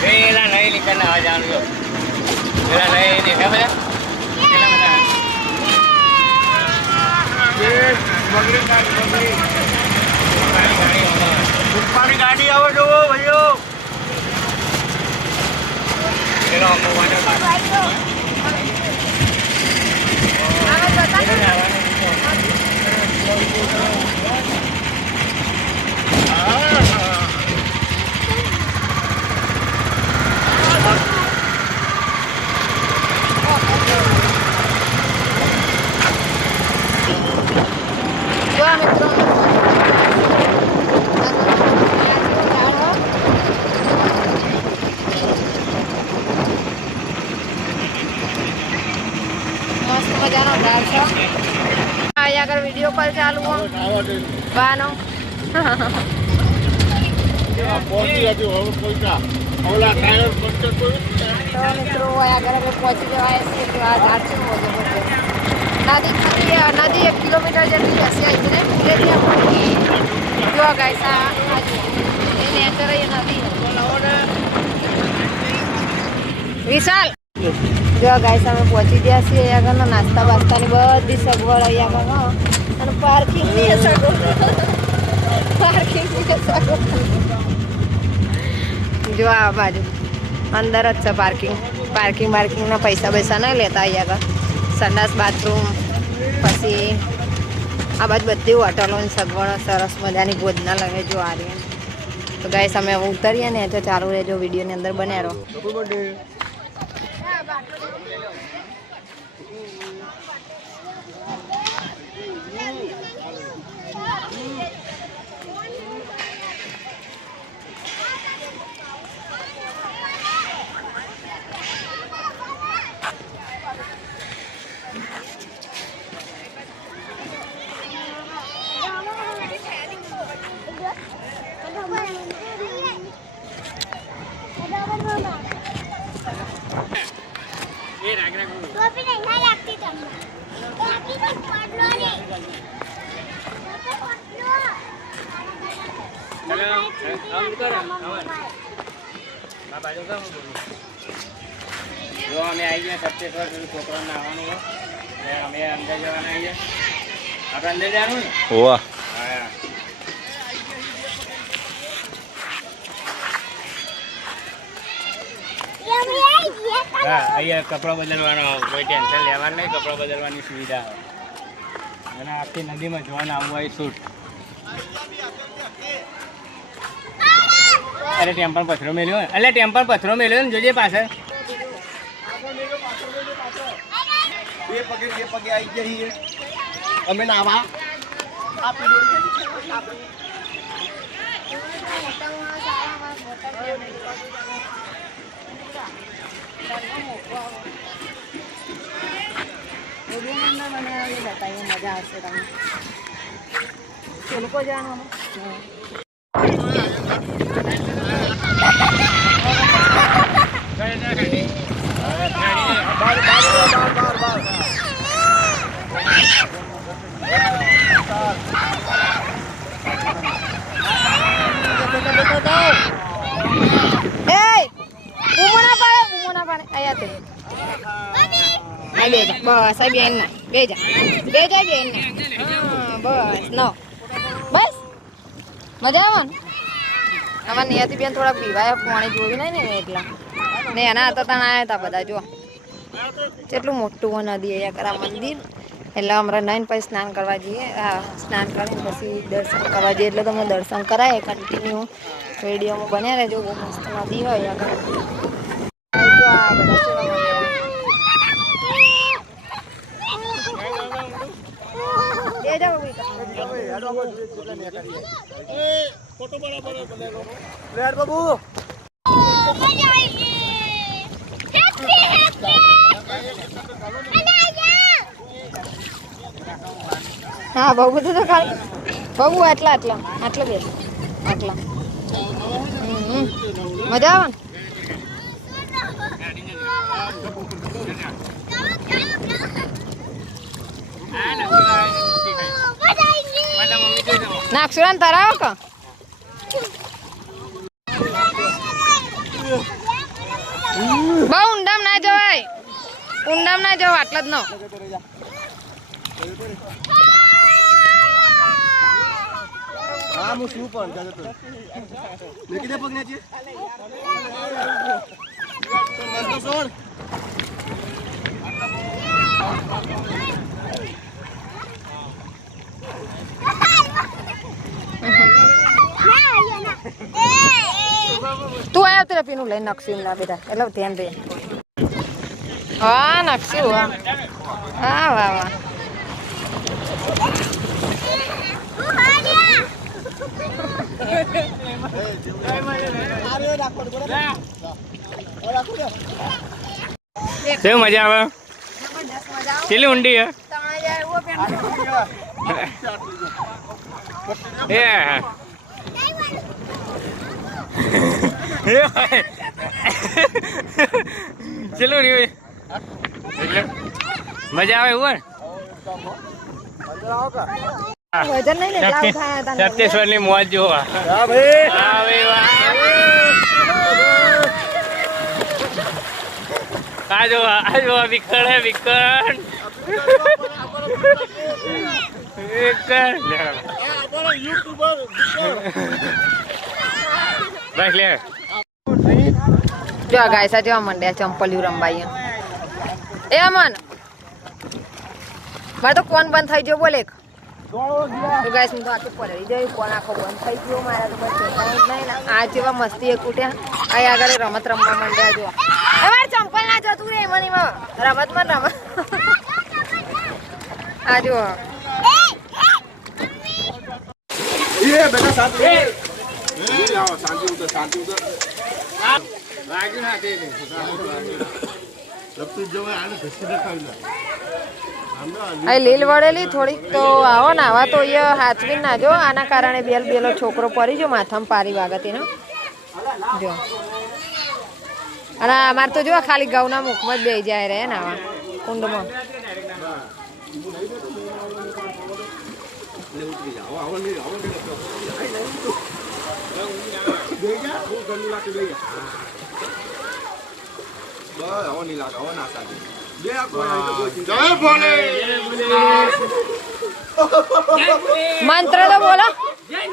પેલા નહીં નીકળના આવા જાણજો પેલા નહીં નીકળે બધા ગાડી આવો જોવો ભાઈઓ अगर वीडियो कॉल चालू हो बानो तो मित्रों अगर अभी पहुंची जाए नदी 1 किलोमीटर जल्दी हसी आई थी पूरे जो गाइसा नेचर ये नदी विशाल जो गाइस અમે પહોંચી ગયા છીએ અહીંયા આગળ નાસ્તા બાસ્તાની બધી સગવડ અહીંયા આગળ અને પાર્કિંગની સગવડ જો આ બાજુ અંદર જ છે પાર્કિંગના પૈસા નહીં લેતા અહીંયા આગળ સંડાસ બાથરૂમ પછી આ બાજુ બધી હોટલોની સગવડ સરસ મજાની ભોજનાલય જો આ રહી તો ગાઈસ અમે ઉતરીએ ને તો ચાલુ રહેજો વિડીયોની અંદર બન્યા રહો જો અમે આવી ગયા સપ્ટેશ્વર છોકરાને આવવાનું હોય અમે અંદર જવાના આવીએ આપણે અંદર જવાનું ને વાહ હા અહીંયા કપડાં બદલવાનો કોઈ ટેન્શન લેવાનું નહીં કપડાં બદલવાની સુવિધા આવે અને આખી નદીમાં જોવાનું આવવું હોય શૂટ અરે ટેમ્પર પથરો મેલ્યો એટલે ટેમ્પર પથરો મેલ્યો ને જોજે પાછળ બે પગે આવી જઈએ અમે નાવા बताइए मजा आसे उनको जाना બસ બેન બેજા બેન બસ નો બસ મજા આવે ને અમારે નિયાથી બેન થોડા પીવાય પાણી જોયું નહીં ને એટલા ને એના હતા ત્યાં આવ્યા હતા બધા જો કેટલું મોટું નદી અહીંયા કરા મંદિર એટલે અમારે નાઈને પછી સ્નાન કરવા જઈએ સ્નાન કરીને પછી દર્શન કરવા જઈએ એટલે તમે દર્શન કરાય કન્ટિન્યુ વિડીયોમાં બન્યા રહેજો બહુ મસ્ત નદી હોય આગળ તો આ બધા हाँ बहु બધું તો ખાલી બહુ આટલા આટલા આટલા બે આટલા મજા આવે ને નાક્ષુરાન તરાવો ક બહુ ઊંડામ ના જવાય, ઊંડામ ના જવાય, આટલા જ ન. હા હું શું પણ જતો તો લેકી દે પગ નીચે છોડ તું આવ્યો તેરા પીનું લઈ નકશી ના બેટા એટલે ધ્યાન દે. હા નકશી વાહ હા વાહ વાહ. કેવું મજા આવે? કેટલી ઊંડી હે? ચલો રે મજા આવે એવું વજન નહીં ને એટલા ઉઠાયા હતા. સત્યેશ્વર ની મોજ જોવા. આ જો વિકળ હે વિકળ બસ લે જો ગાય સાથે મંડ્યા ચંપલિયું રંબાઈ એ અમન મારે તો કોણ બંધ થઈ ગયો બોલે તો ગાય હું તો આટલું પડી જાય કોણ આખો બંધ થઈ ગયો મારા તો બસ નહીં ને આ જેવા મસ્તી એક ઉઠ્યા અહીં આગળ રમત રમવા માંડ્યા જો મારે ચંપલ ના જતું રે મને રમતમાં રમત આ જો એ બેટા શાંતિ આવો શાંતિ ઉતર લાગ્યું ના તે લપતું જવા આને ઘસી દેખાવી લે અહીં લીલ વળેલી થોડીક તો આવો ને આવા તો અહીંયા હાથવી ના જો આના કારણે બેલો છોકરો પડી જો માથામાં પારી વાગતી ને જો અને અમારે તો જો ખાલી ઘઉંના મુખમાં જ બેસી જાય રે ને આવા કુંડમાં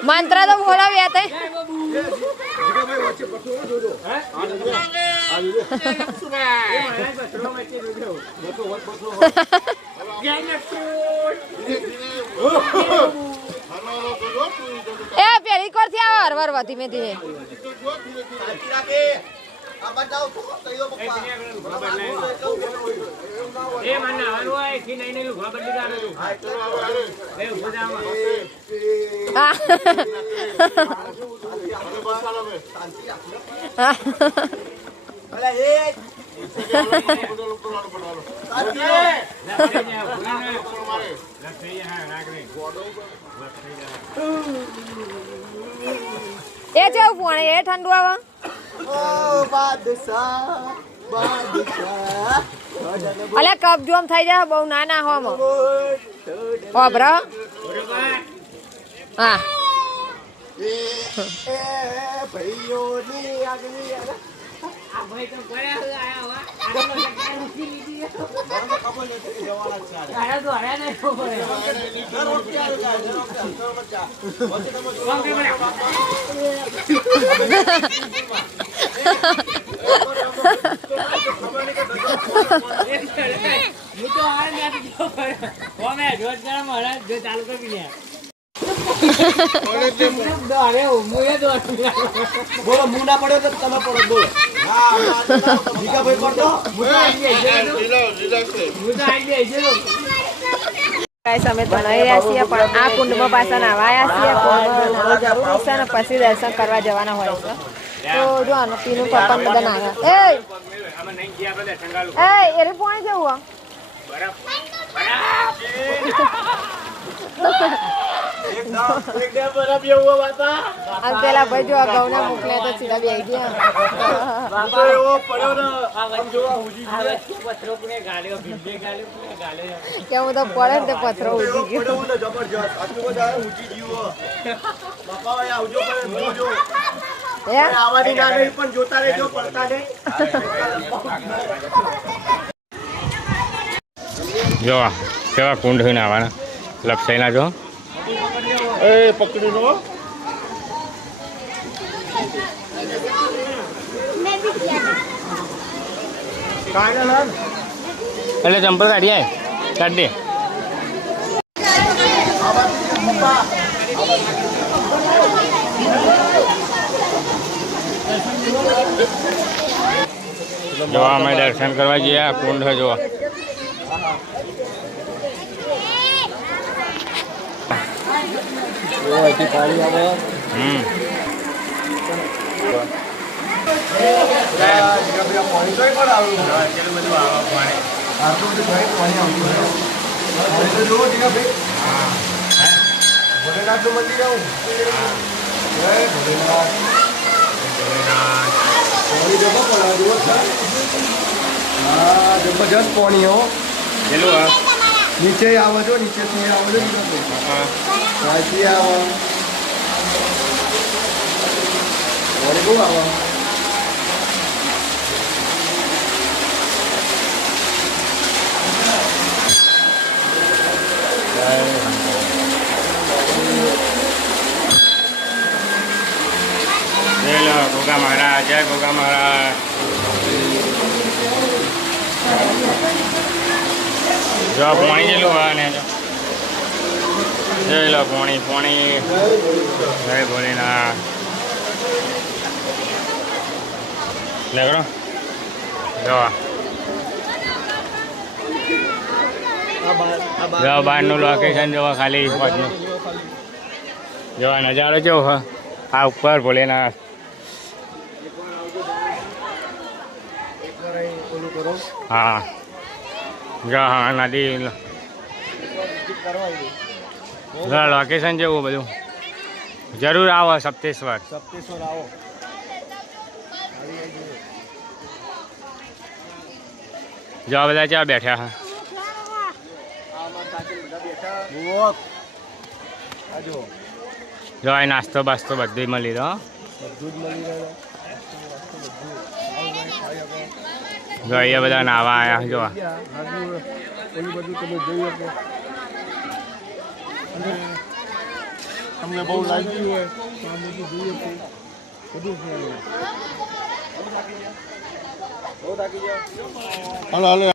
મંત્ર તો બોલો વ્યાતે એ પેલી કોર થી આવો હરવાર ધીમે ધીમે એ જેવું પોણે એ ઠંડુ આવે અલે કપ જોમ થઈ જાય બહુ નાના હોમ ઓબ્ર હા બોલો મું ના પડ્યો તો તમે પડો બોલો અમે બનાવી રહ્યા છીએ પણ આ કુંડમાં પાછા નાવાયા છીએ કુંડમાં નાવા જરૂર છે ને પછી દર્શન કરવા જવાના હોય છે તો જો પીનું પપ્પા બધા નાવા એ પાણી કેવું અને પેલા ભાઈ જો આ ઘઉંના મોકલ્યા તો સીધા બેસી ગયા પથરો કોને ગાળ્યો, ભીંડે ગાળ્યો, કોને ગાળ્યો? કે હું તો પડે ને તે પથરો ઉઠી ગયો જબરજસ્ત આટલું બધા ઊંચી જીવો બાપા ભાઈ આવજો પણ જોજો હે આવાની ના નહીં પણ જોતા રહેજો પડતા નહીં જો કેવા કુંડ હોય નાવાના લપસાઈના જો એ પકડી લો એટલે ચંપલ કાઢી આય કાઢ દે જો અમે દર્શન કરવા જઈએ આ કુંડ છે જો ભોલેનાથનું મંદિર આવું જય ભોલેનાથ પાણી જબો પડે હા જબરજસ્ત પાણી હો પેલું હા નીચે આવો છો નીચેથી આવો છો ત્યાંથી આવો પાણી બહુ આવો જય ગોગા મહારાજ જય ગોગા મહારાજ જો પાણી જેટલું હા ને જય લો પાણી પાણી જય ભોલેનાથ લેકડો જો જો બહારનું લોકેશન જોવા ખાલી પાછનું જોવા નજારો કેવો હા આ ઉપર ભોલેનાથ હા જો હા નદી લોકેશન જેવું બધું જરૂર આવો સપ્તેશ્વર સપ્તેશ્વર આવો જો બધા ક્યાં બેઠા હા જો આ નાસ્તો બાસ્તો બધું મળી રહ્યો બધું જ મળી રહે જો અહીંયા બધા નાવા આવ્યા જો ઓલું બધું તમે જોઈ શકો તમને બહુ લાગ્યું હોય તો આ બધું જોઈએ છે બધું છે બહુ થાકી જાઓ હાલો હાલો